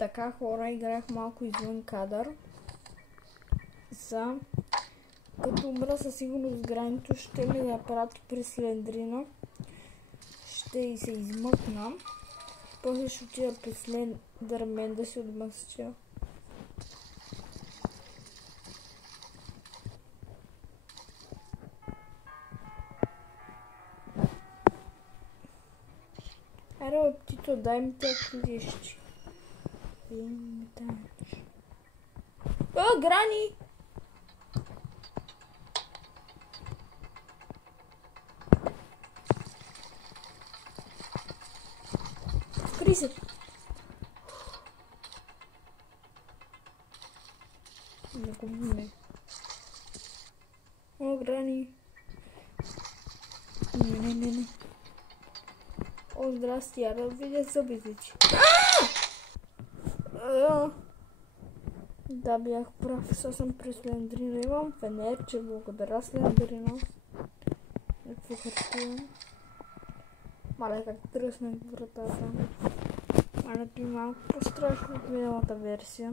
Така, хора, играх малко извън кадър. Като умра със сигурност границу, ще ми направи през Слендрина. Ще и се измъкна. После ще отида през Слендърмен да си отмъстя. Аре, птито, дай ми тя клещи. О, Грани! Спри се! Не губиме. О, Грани! Не. О, здрасти, я да видя зъбите ти. Да, бях прав. Сега съм при Слендрина. Имам фенерче, благодаря Слендрина. Някакво хартия. Мале, как тръснах вратата. Малето е малко по-страшно от миналата версия.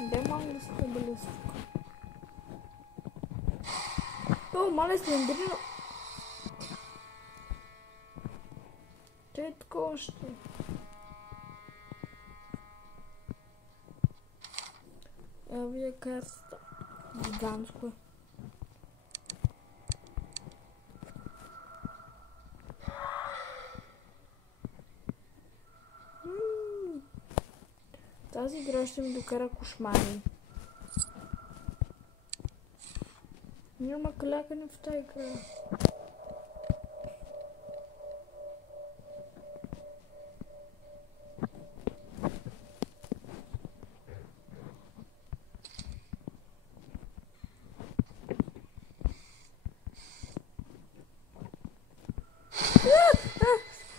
Де малко да стабилист тук. О, мале Слендрина. Те е такова ще. Ева вие картата. Гигантско е. Тази игра ще ми докара кошмари. Няма калякане в тази игра.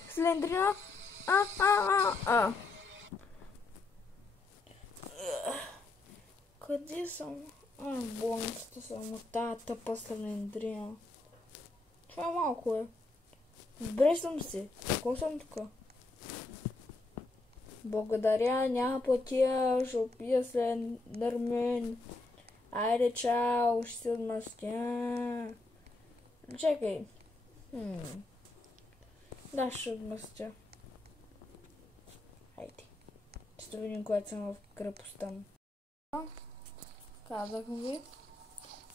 Слендрина. Къде съм? В болницата съм от тази тъпа Слендрина. Това малко е. Вбреждам се. Какво съм тук? Благодаря, няма платия, ще опия Слендърмен. Айде, чао, ще се отмъстя. Чакай. Да, ще отмъстя. Хайде. Ще видим, когато съм в крепостта му. Казах ви.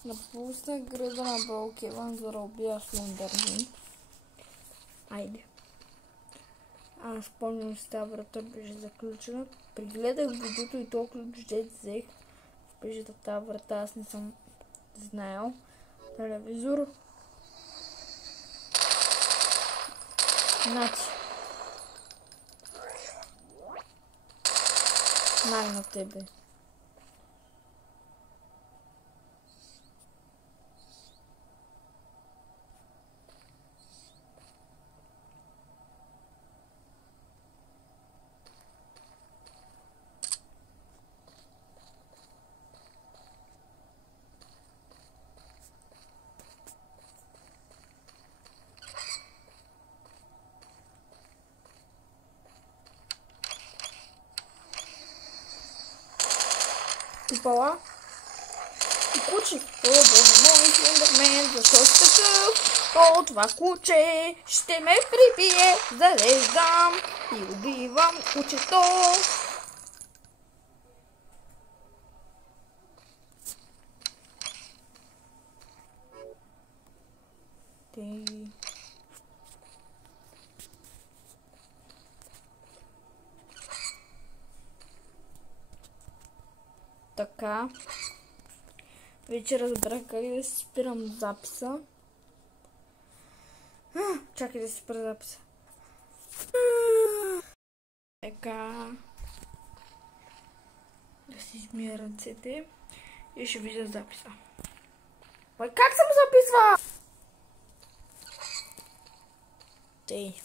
Напуснах града на Брокеван, за да убия Слендърмен. Айде. Аз спомням, че тази врата беше заключена. Прегледах видеото и то ключ дет взех. Беше за тази врата, аз не съм знаел. Телевизор. Значи. Най на тебе. Пипала и куче. О, боже мой, Слендърмен, защо си такъв? О, това куче ще ме прибие, зареждам и убивам кучето. Така. Вече разбрах как да си спирам записа. Чакай да си спра записа. Така. Да си измия ръцете и ще видя записа. Ой, как съм записва? Тей.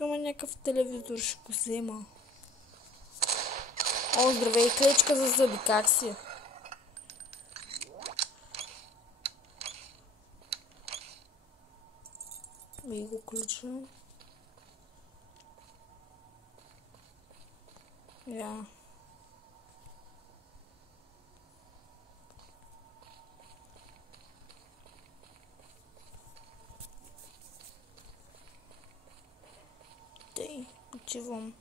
искаме някакъв телевизор, ще го взема. О, здравей, клечка за зъби, как си? И го ключа. Я. Тъй, почивам.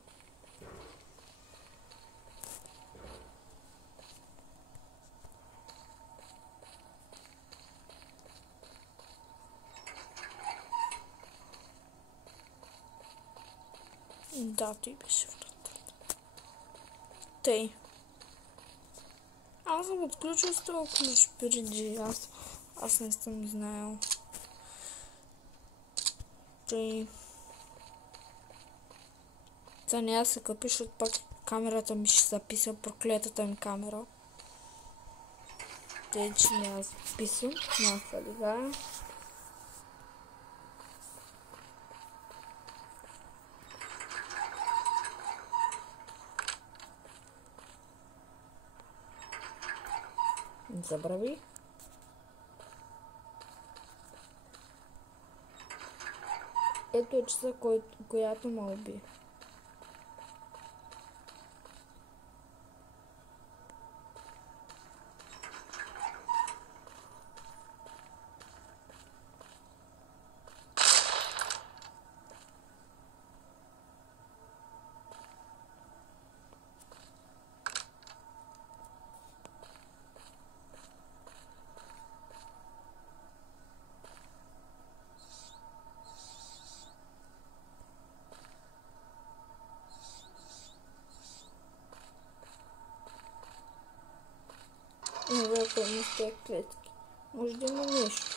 Да, той беше врата. Тъй. Аз съм отключил с това ключ преди. Аз не съм знаел. Тъй. За нея се къпиш, защото пак камерата ми ще записа проклетата ми камера. Тъй, че няма записвам. Няма сега. Не забрави. Ето е часа, която ме уби. Не знам, не сте клетки. Може да има нещо.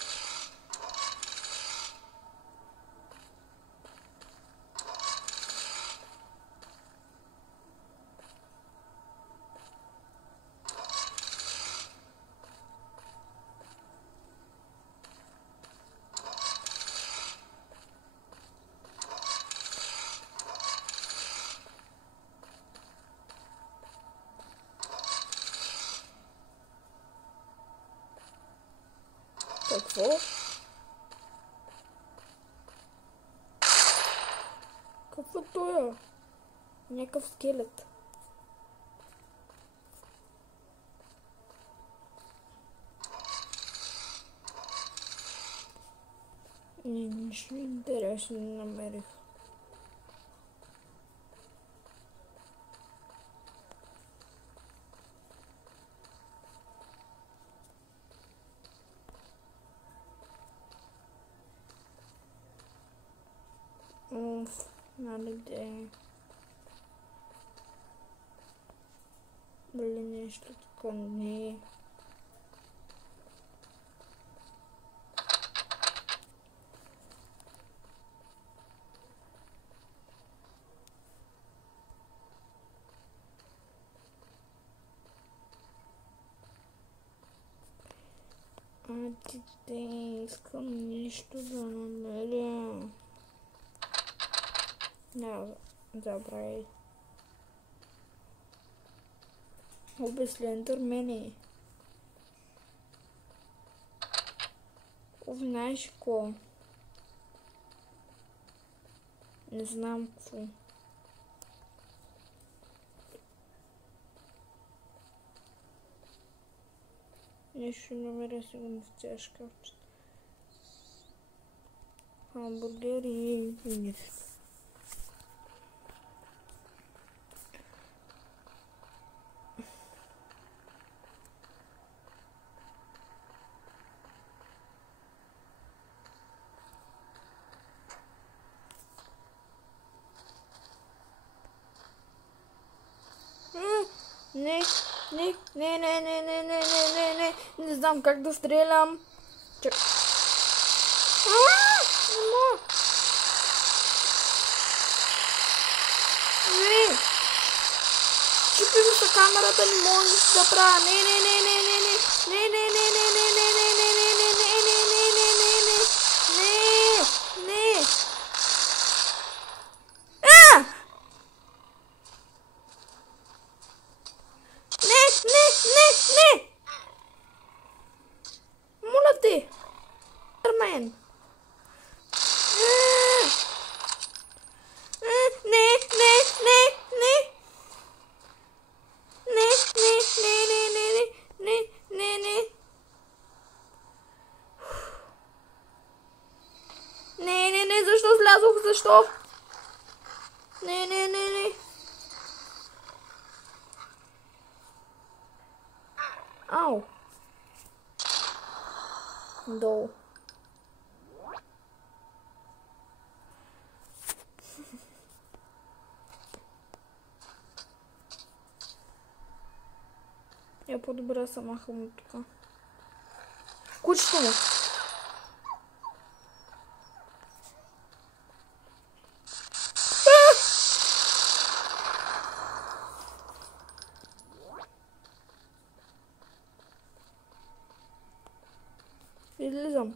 Какво? Какво е това? Някакъв скелет. Нищо интересно не намерих. Нали де. Дали нещо така не е. Искам нещо да намеря. Не, забравяй. Уби слендърмени. Знаеш какво? Не знам какво. Нещо намеря сигурно в тези шкафчета. Хамбургери и нещо. Не знам как да стрелям. Чупи ми се камерата, не мога нищо да правя. защо? Не. Ау. Долу. Я по-добре се махам от тук. Кучето му. Излизам.